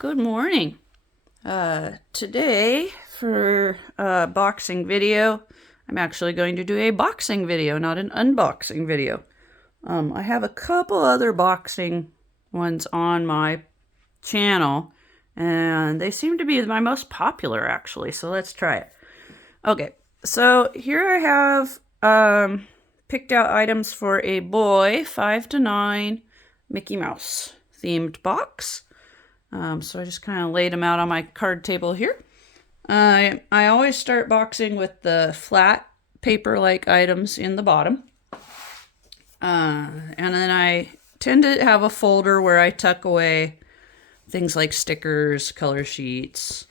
Good morning. Today for a boxing video, I'm actually going to do a boxing video, not an unboxing video. I have a couple other boxing ones on my channel, and they seem to be my most popular actually, so let's try it. Okay, so here I have picked out items for a boy 5 to 9 Mickey Mouse themed box. So I just kind of laid them out on my card table here. I always start boxing with the flat paper-like items in the bottom. And then I tend to have a folder where I tuck away things like stickers, color sheets,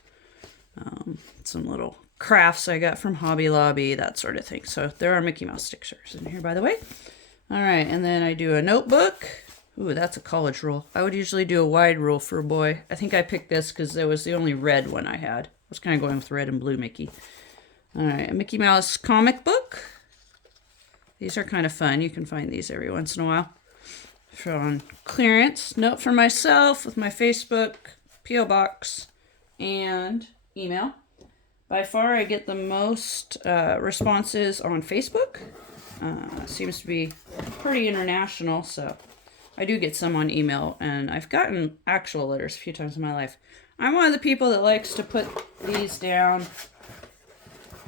some little crafts I got from Hobby Lobby, that sort of thing. So there are Mickey Mouse stickers in here, by the way. All right, and then I do a notebook. Ooh, that's a college rule. I would usually do a wide rule for a boy. I think I picked this because it was the only red one I had. I was kind of going with red and blue Mickey. All right, a Mickey Mouse comic book. These are kind of fun. You can find these every once in a while. On clearance. Note for myself with my Facebook, P.O. Box, and email. By far, I get the most responses on Facebook. Seems to be pretty international, so I do get some on email, and I've gotten actual letters a few times in my life. I'm one of the people that likes to put these down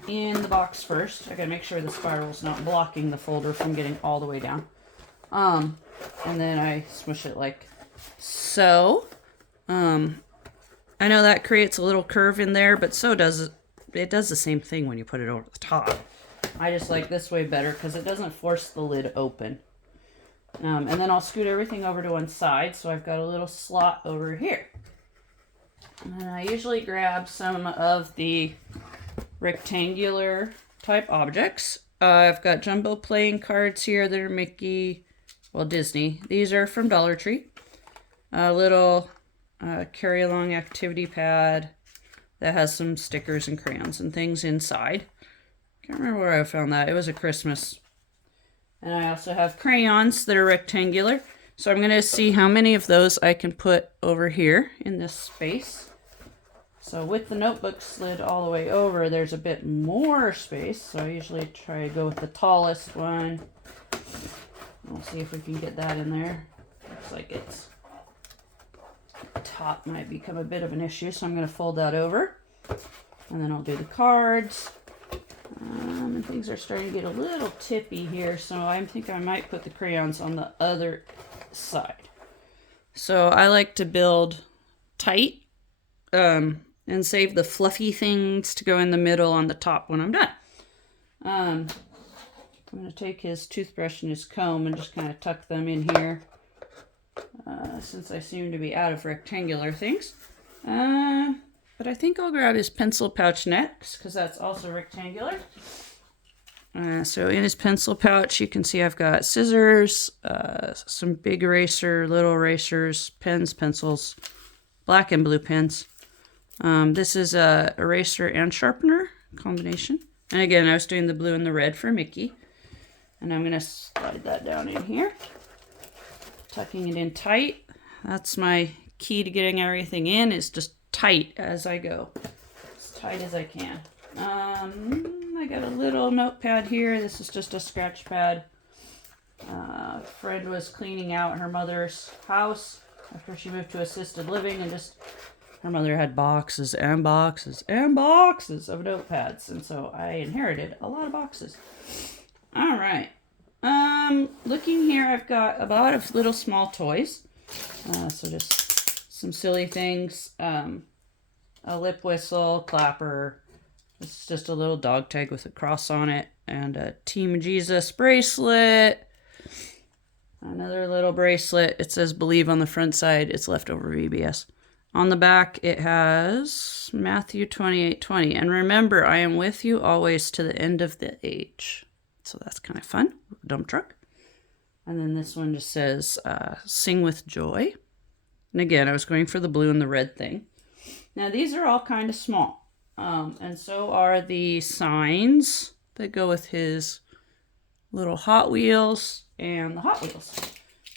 in the box first. I gotta make sure the spiral's not blocking the folder from getting all the way down. And then I smush it like so. I know that creates a little curve in there, but so does it does the same thing when you put it over the top. I just like this way better because it doesn't force the lid open. And then I'll scoot everything over to one side, so I've got a little slot over here. And then I usually grab some of the rectangular type objects. I've got jumbo playing cards here that are Mickey, well, Disney. These are from Dollar Tree. A little carry-along activity pad that has some stickers and crayons and things inside. Can't remember where I found that. It was a Christmas. And I also have crayons that are rectangular. So I'm going to see how many of those I can put over here in this space. So with the notebook slid all the way over, there's a bit more space. So I usually try to go with the tallest one. We'll see if we can get that in there. Looks like it's top might become a bit of an issue. So I'm going to fold that over. And then I'll do the cards. And things are starting to get a little tippy here, so I think I might put the crayons on the other side. So I like to build tight and save the fluffy things to go in the middle on the top when I'm done. I'm going to take his toothbrush and his comb and just kind of tuck them in here since I seem to be out of rectangular things. But I think I'll grab his pencil pouch next because that's also rectangular. So in his pencil pouch, you can see I've got scissors, some big eraser, little erasers, pens, pencils, black and blue pens. This is a eraser and sharpener combination. And again, I was doing the blue and the red for Mickey. And I'm going to slide that down in here, tucking it in tight. That's my key to getting everything in, is just tight as I go, as tight as I can. I got a little notepad here. This is just a scratch pad. A friend was cleaning out her mother's house after she moved to assisted living, and just her mother had boxes and boxes and boxes of notepads, and so I inherited a lot of boxes. All right. Looking here, I've got a lot of little small toys. So just some silly things. A lip whistle, clapper. This is just a little dog tag with a cross on it. And a Team Jesus bracelet. Another little bracelet. It says believe on the front side. It's leftover VBS. On the back, it has Matthew 28:20. And remember, I am with you always to the end of the age. So that's kind of fun. Dump truck. And then this one just says sing with joy. And again, I was going for the blue and the red thing. Now, these are all kind of small. And so are the signs that go with his little Hot Wheels and the Hot Wheels.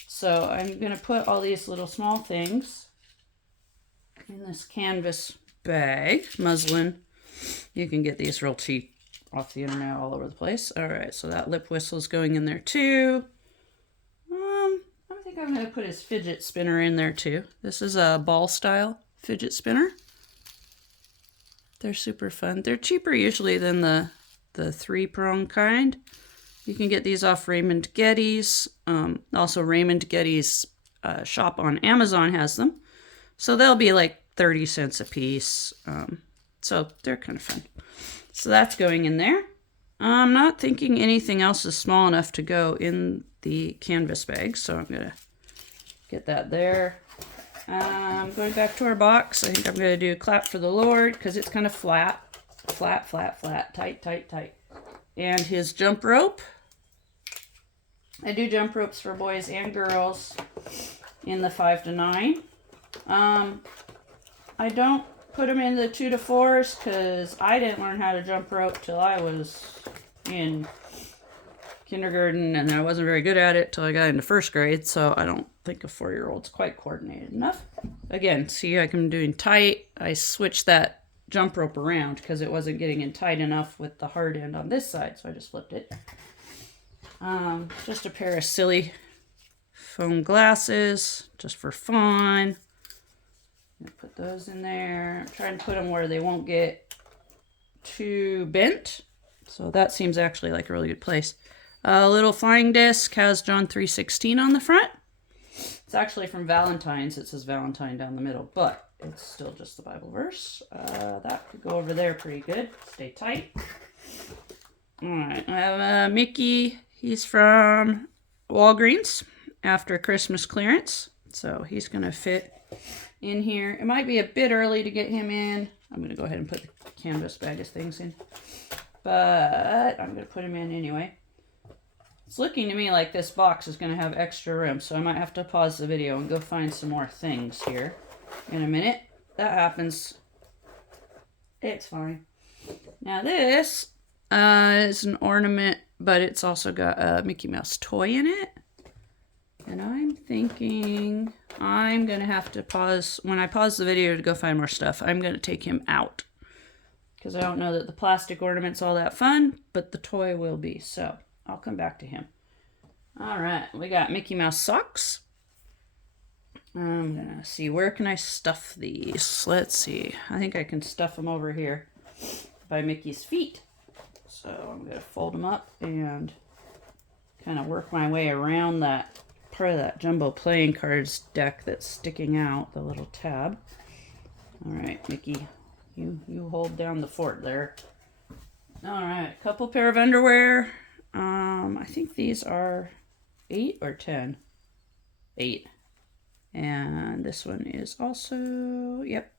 So I'm going to put all these little small things in this canvas bag, muslin. You can get these real cheap off the internet all over the place. All right, so that lip whistle is going in there too. I think I'm going to put his fidget spinner in there too. This is a ball style fidget spinner. They're super fun. They're cheaper usually than the 3-prong kind. You can get these off Raymond Getty's. Also, Raymond Getty's shop on Amazon has them. So they'll be like 30 cents a piece. So they're kind of fun. So that's going in there. I'm not thinking anything else is small enough to go in the canvas bag. So I'm going to get that there. Going back to our box, I think I'm going to do Clap for the Lord because it's kind of flat, tight, tight, tight. And his jump rope. I do jump ropes for boys and girls in the 5 to 9. I don't put them in the 2 to 4s because I didn't learn how to jump rope till I was in kindergarten, and I wasn't very good at it till I got into 1st grade, so I don't think a 4-year-old's quite coordinated enough. Again, see, like I'm doing tight. I switched that jump rope around because it wasn't getting in tight enough with the hard end on this side, so I just flipped it. Just a pair of silly foam glasses, just for fun. Put those in there. Try and put them where they won't get too bent. So that seems actually like a really good place. A little flying disc has John 3:16 on the front. It's actually from Valentine's. It says Valentine down the middle, but it's still just the Bible verse. That could go over there pretty good. Stay tight. All right, I have Mickey. He's from Walgreens after Christmas clearance. So he's going to fit in here. It might be a bit early to get him in. I'm going to go ahead and put the canvas bag of things in. But I'm going to put him in anyway. It's looking to me like this box is going to have extra room, so I might have to pause the video and go find some more things here in a minute. That happens. It's fine. Now this is an ornament, but it's also got a Mickey Mouse toy in it. And I'm thinking I'm going to have to pause. When I pause the video to go find more stuff, I'm going to take him out. Because I don't know that the plastic ornament's all that fun, but the toy will be. So I'll come back to him. All right, we got Mickey Mouse socks. I'm going to see, where can I stuff these? Let's see. I think I can stuff them over here by Mickey's feet. So I'm going to fold them up and kind of work my way around that part of that jumbo playing cards deck that's sticking out, the little tab. All right, Mickey, you hold down the fort there. All right, couple pair of underwear. I think these are 8 or 10. 8. And this one is also, yep.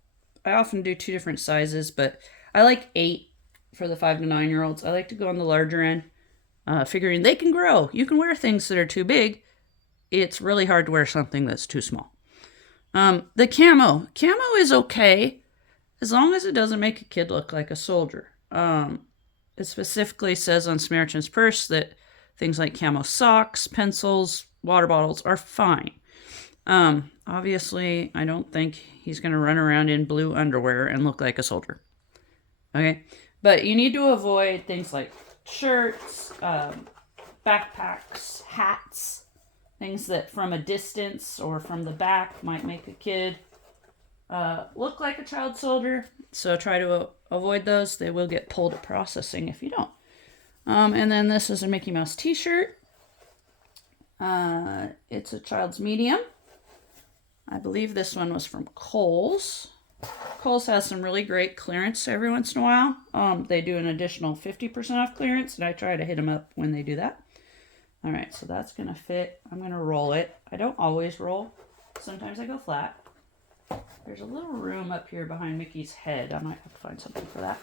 I often do 2 different sizes, but I like 8 for the 5 to 9-year-olds. I like to go on the larger end, figuring they can grow. You can wear things that are too big. It's really hard to wear something that's too small. The camo is okay as long as it doesn't make a kid look like a soldier. It specifically says on Samaritan's purse that things like camo socks, pencils, water bottles are fine. Obviously, I don't think he's going to run around in blue underwear and look like a soldier. Okay? But you need to avoid things like shirts, backpacks, hats, things that from a distance or from the back might make a kid look like a child soldier. So try to avoid those. They will get pulled at processing if you don't. And then this is a Mickey Mouse t-shirt. It's a child's medium. I believe this one was from Kohl's. Kohl's has some really great clearance every once in a while. They do an additional 50% off clearance, and I try to hit them up when they do that. All right, so that's going to fit. I'm going to roll it. I don't always roll. Sometimes I go flat. There's a little room up here behind Mickey's head. I might have to find something for that.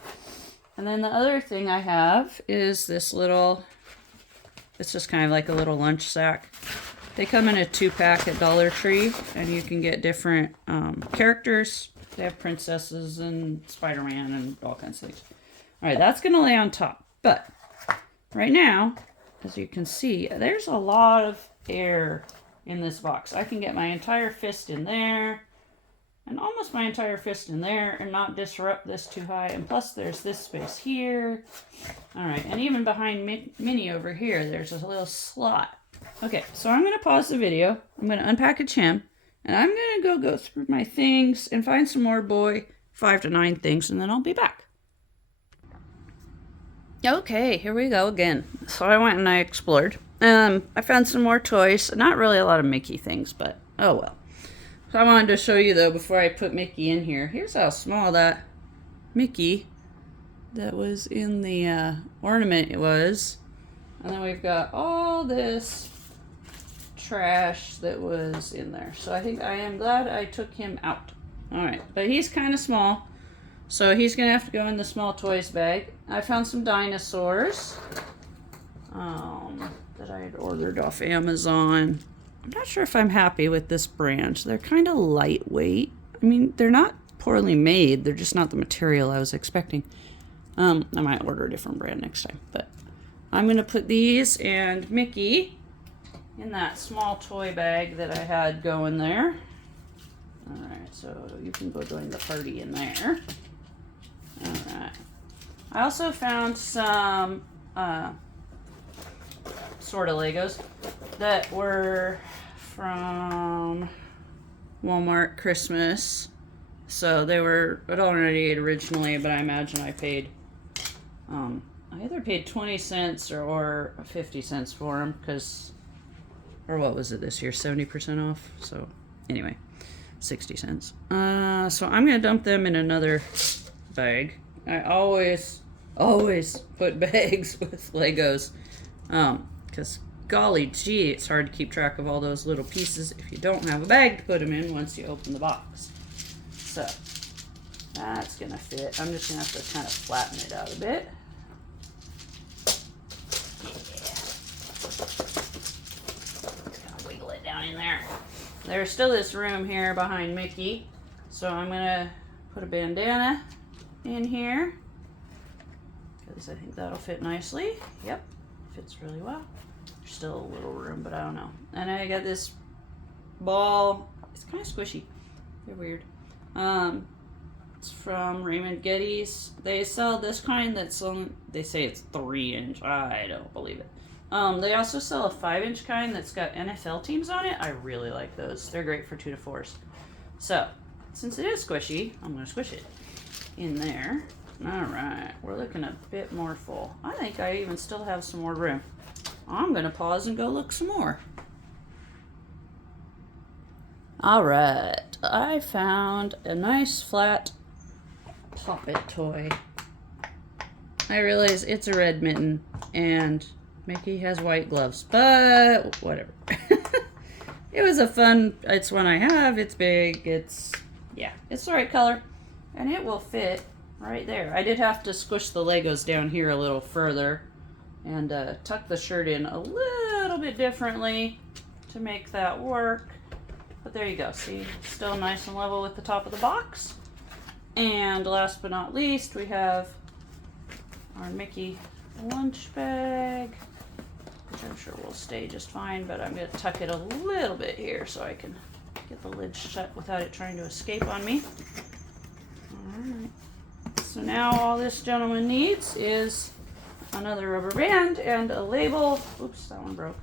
And then the other thing I have is this little, it's just kind of like a little lunch sack. They come in a 2-pack at Dollar Tree, and you can get different characters. They have princesses and Spider-Man and all kinds of things. All right, that's going to lay on top. But right now, as you can see, there's a lot of air in this box. I can get my entire fist in there. and almost my entire fist in there and not disrupt this too high. And plus there's this space here. All right, and even behind Minnie over here, there's a little slot. Okay, so I'm going to pause the video. I'm going to unpackage him, and I'm going to go through my things and find some more boy 5 to 9 things, and then I'll be back. Okay, here we go again. So I went and I explored. I found some more toys. Not really a lot of Mickey things, but oh well. So I wanted to show you though before I put Mickey in here. Here's how small that Mickey that was in the ornament it was. And then we've got all this trash that was in there. So I think I am glad I took him out. Alright, but he's kind of small. So he's going to have to go in the small toys bag. I found some dinosaurs that I had ordered off Amazon. I'm not sure if I'm happy with this brand. They're kind of lightweight. I mean, they're not poorly made. They're just not the material I was expecting. I might order a different brand next time. But I'm going to put these and Mickey in that small toy bag that I had going there. Alright, so you can go join the party in there. Alright. I also found some sort of Legos that were from Walmart Christmas. So they were $1.88 originally, but I imagine I paid I either paid 20 cents or 50 cents for them, because, or what was it this year, 70% off? So anyway, 60 cents. So I'm gonna dump them in another bag. I always put bags with Legos, because golly gee, it's hard to keep track of all those little pieces if you don't have a bag to put them in once you open the box. So that's gonna fit. I'm just gonna have to kind of flatten it out a bit. Just gonna wiggle it down in there. There's still this room here behind Mickey, so I'm gonna put a bandana in here because I think that'll fit nicely. Yep, fits really well. There's still a little room, but I don't know. And I got this ball. It's kind of squishy. They're weird. It's from Raymond Getty's. They sell this kind that's on, they say it's 3-inch. I don't believe it. They also sell a 5-inch kind that's got NFL teams on it. I really like those. They're great for 2 to 4s. So, since it is squishy, I'm going to squish it in there. Alright, we're looking a bit more full. I think I even still have some more room. I'm going to pause and go look some more. Alright, I found a nice flat Pop-It toy. I realize it's a red mitten and Mickey has white gloves, but whatever. It was a fun, it's one I have, it's big, it's the right color, and it will fit right there. I did have to squish the Legos down here a little further and tuck the shirt in a little bit differently to make that work. But there you go. See, still nice and level with the top of the box. And last but not least, we have our Mickey lunch bag, which I'm sure will stay just fine, but I'm going to tuck it a little bit here so I can get the lid shut without it trying to escape on me. Alright. So now all this gentleman needs is another rubber band and a label. Oops, that one broke.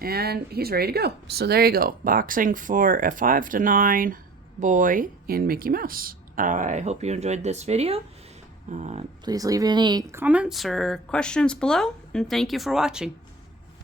And he's ready to go. So there you go. Boxing for a 5 to 9 boy in Mickey Mouse. I hope you enjoyed this video. Please leave any comments or questions below. And thank you for watching.